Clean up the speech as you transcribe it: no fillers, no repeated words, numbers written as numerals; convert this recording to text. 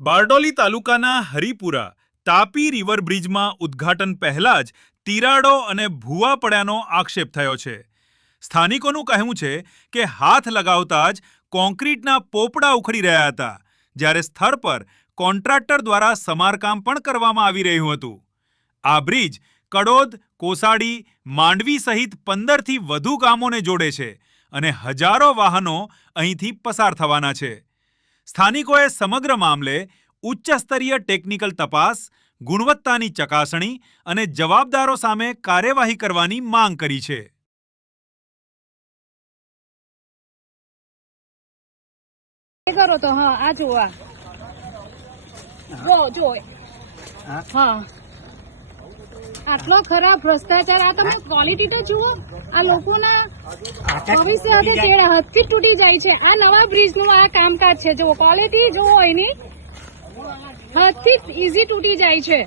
બારડોલી તાલુકાના હરિપુરા તાપી રિવર બ્રિજમાં ઉદ્ઘાટન પહેલા જ તિરાડો અને ભૂવા પડ્યાનો આક્ષેપ થયો છે. સ્થાનિકોનું કહેવું છે કે હાથ લગાવતા જ કોન્ક્રીટના પોપડા ઉખડી રહ્યા હતા, જ્યારે સ્થળ પર કોન્ટ્રાક્ટર દ્વારા સમારકામ પણ કરવામાં આવી રહ્યું હતું. આ બ્રિજ કડોદ, કોસાડી, માંડવી સહિત 15થી વધુ ગામોને જોડે છે અને હજારો વાહનો અહીંથી પસાર થવાના છે. સ્થાનિકોએ સમગ્ર મામલે ઉચ્ચ સ્તરીય ટેકનિકલ તપાસ, ગુણવત્તાની ચકાસણી અને જવાબદારો સામે કાર્યવાહી કરવાની માંગ કરી છે. કરો તો હા આ જોવા જો હા આટલો ખરાબ ભ્રષ્ટાચાર. આ તમે ક્વોલિટી તો જુઓ, આ લોકોના ભવિષ્ય હદથી તૂટી જાય છે. આ નવા બ્રિજ નું આ કામકાજ છે. જો ક્વોલિટી જુઓ એની હદથી ઇઝી તૂટી જાય છે.